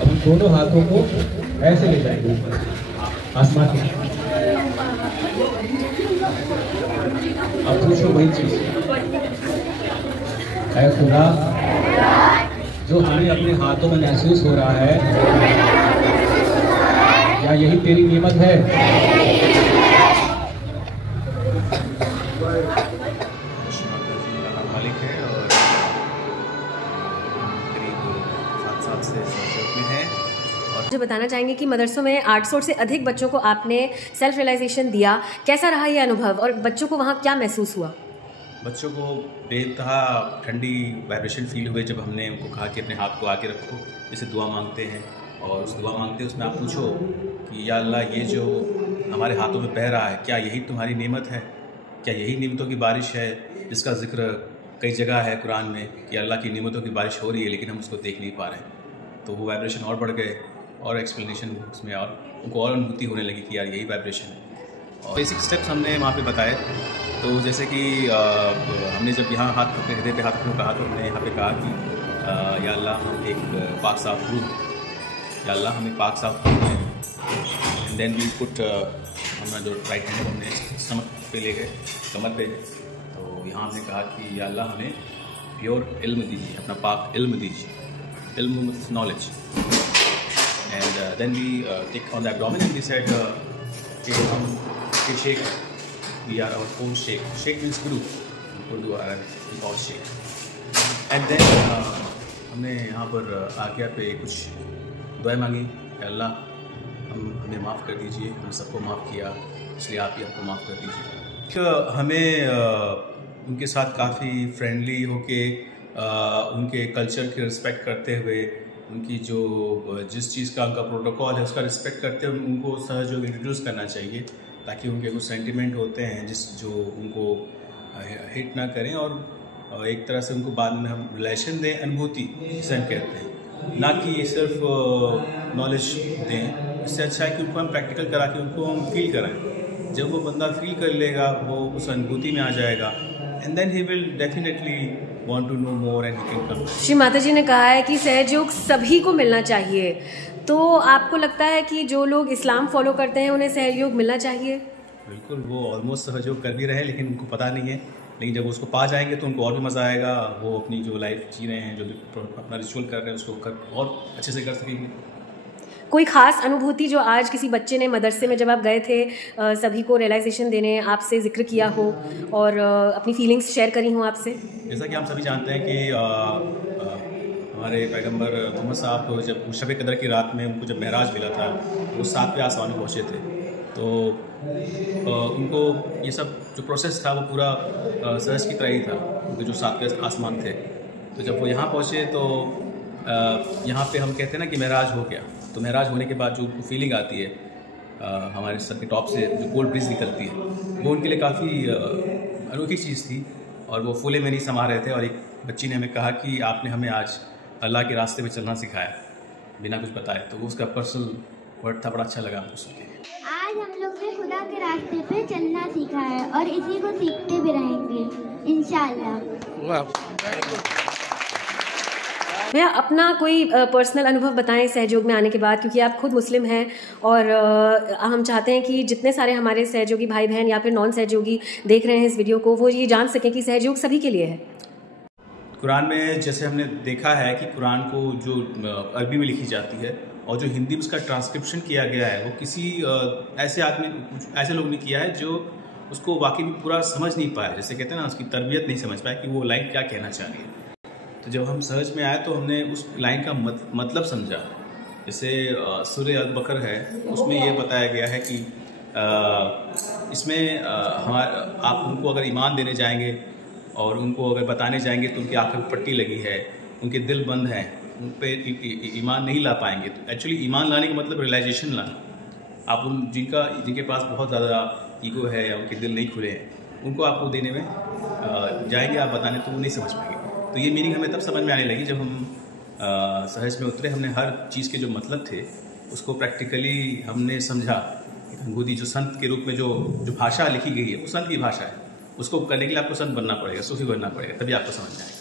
अब दोनों हाथों को ऐसे ले जाएंगे ऊपर आसमान में। अब पूछो वही चीज, है खुदा जो हमें अपने हाथों में महसूस हो रहा है, क्या यही तेरी नेमत है? मालिक है और करीब 7 साल से सहयोग में है। और मुझे बताना चाहेंगे कि मदरसों में 800 से अधिक बच्चों को आपने सेल्फ रियलाइजेशन दिया, कैसा रहा ये अनुभव और बच्चों को वहाँ क्या महसूस हुआ? बच्चों को बेतहा ठंडी वाइब्रेशन फील हुए जब हमने उनको कहा कि अपने हाथ को आगे रखो, जैसे दुआ मांगते हैं, और उस दुआ मांगते हैं उसमें आप पूछो कि या अल्लाह ये जो हमारे हाथों में बह रहा है क्या यही तुम्हारी नेमत है? क्या यही नेमतों की बारिश है जिसका जिक्र कई जगह है कुरान में कि अल्लाह की नेमतों की बारिश हो रही है लेकिन हम उसको देख नहीं पा रहे हैं। तो वो वाइब्रेशन और बढ़ गए और एक्सप्लेनेशन उसमें और उनको और अनुभूति होने लगी कि यार यही वाइब्रेशन है। और बेसिक स्टेप्स हमने वहाँ पे बताए। तो जैसे कि हमने जब यहाँ हाथ अपने हृदय पे हाथ रखने को कहा तो हमने यहाँ पे कहा कि या अल्लाह हम एक पाक साफ रूह, या अल्लाह हम एक पाक साफ रूह हैं। एंड देन वी पुट हमारा जो राइट हैंड हमने स्टमक पे ले गए, कमर पे। तो यहाँ हमने कहा कि या अल्लाह हमें प्योर इल्म दीजिए, अपना पाक इल्म दीजिए, इल्म knowledge. And then we take on the abdomen and we said कि हम शेक, वी आर आवर ओन शेक, शेक मीन्स गुरु, उर्दू अरब और शेक। एंड देन हमने यहाँ पर आज्ञा पे कुछ दुआएं मांगी, अल्लाह हमें माफ़ कर दीजिए, हम सबको माफ़ किया इसलिए आप ही हमको माफ़ कर दीजिए। हमें उनके साथ काफ़ी फ्रेंडली होके उनके कल्चर की रिस्पेक्ट करते हुए, उनकी जो जिस चीज़ का उनका प्रोटोकॉल है उसका रिस्पेक्ट करते हुए उनको सहयोग इंट्रोड्यूस करना चाहिए ताकि उनके कुछ सेंटिमेंट होते हैं जो उनको हिट ना करें, और एक तरह से उनको बाद में हम रिलेशन दें, अनुभूति जिसे हम कहते हैं, ना कि सिर्फ नॉलेज दें। इससे अच्छा है कि उनको हम प्रैक्टिकल करा के उनको हम फील कराएं। जब वो बंदा फील कर लेगा वो उस अनुभूति में आ जाएगा, and then he will definitely want to know more and he can come. Shri Mata ji ने कहा है कि सहयोग सभी को मिलना चाहिए, तो आपको लगता है कि जो लोग इस्लाम फॉलो करते हैं उन्हें सहयोग मिलना चाहिए? बिल्कुल, वो ऑलमोस्ट सहयोग कर भी रहे हैं लेकिन उनको पता नहीं है, लेकिन जब उसको पा जाएंगे तो उनको और भी मज़ा आएगा। वो अपनी जो लाइफ जी रहे हैं, जो भी अपना रिचुअल कर रहे हैं उसको और अच्छे से कर सकेंगे। कोई खास अनुभूति जो आज किसी बच्चे ने मदरसे में जब आप गए थे सभी को रियलाइजेशन देने आपसे जिक्र किया हो और अपनी फीलिंग्स शेयर करी हो आपसे? जैसा कि हम सभी जानते हैं कि हमारे पैगंबर मोहम्मद साहब जब शब कदर की रात में उनको जब महराज मिला था वो 7वें आसमान में पहुँचे थे। तो उनको ये सब जो प्रोसेस था वो पूरा सहज की तरह ही था, उनके जो 7वें आसमान थे। तो जब वो यहाँ पहुँचे तो यहाँ पे हम कहते हैं ना कि महराज हो गया। तो महराज होने के बाद जो फीलिंग आती है हमारे सर के टॉप से जो कोल्ड ब्रीज निकलती है, वो उनके लिए काफ़ी अनोखी चीज़ थी और वो फूले में नहीं समा रहे थे। और एक बच्ची ने हमें कहा कि आपने हमें आज अल्लाह के रास्ते में चलना सिखाया बिना कुछ बताए। तो वो उसका पर्सनल वर्ड था, बड़ा अच्छा लगा हमको सुन के। आज हम लोग ने खुदा के रास्ते पे चलना सीखा है और इसी को सीखते भी रहेंगे इंशाअल्लाह। भैया अपना कोई पर्सनल अनुभव बताएं सहयोग में आने के बाद, क्योंकि आप खुद मुस्लिम हैं और हम चाहते हैं कि जितने सारे हमारे सहयोगी भाई बहन या फिर नॉन सहयोगी देख रहे हैं इस वीडियो को, वो ये जान सकें कि सहयोग सभी के लिए है। कुरान में जैसे हमने देखा है कि कुरान को जो अरबी में लिखी जाती है और जो हिंदी में उसका ट्रांसक्रिप्शन किया गया है वो किसी ऐसे लोग ने किया है जो उसको वाकई में पूरा समझ नहीं पाया, जैसे कहते हैं ना उसकी तरबियत नहीं समझ पाया कि वो लाइन क्या कहना चाह रही है। तो जब हम सहज में आए तो हमने उस लाइन का मतलब समझा। जैसे सूरह अल-बकर है, उसमें ये बताया गया है कि इसमें आप उनको अगर ईमान देने जाएंगे और उनको अगर बताने जाएंगे तो उनकी आंखों में पट्टी लगी है, उनके दिल बंद हैं, उन पर ईमान नहीं ला पाएंगे। तो एक्चुअली ईमान लाने का मतलब रियलाइजेशन लाना। आप जिनके पास बहुत ज़्यादा ईगो है या उनके दिल नहीं खुले हैं, उनको आपको देने में जाएंगे आप बताने तो वो नहीं समझ पाएंगे। तो ये मीनिंग हमें तब समझ में आने लगी जब हम सहज में उतरे। हमने हर चीज़ के जो मतलब थे उसको प्रैक्टिकली हमने समझा। अनुभूति जो संत के रूप में जो भाषा लिखी गई है वो संत की भाषा है, उसको करने के लिए आपको संत बनना पड़ेगा, सूफी बनना पड़ेगा, तभी आपको समझ में आएगा।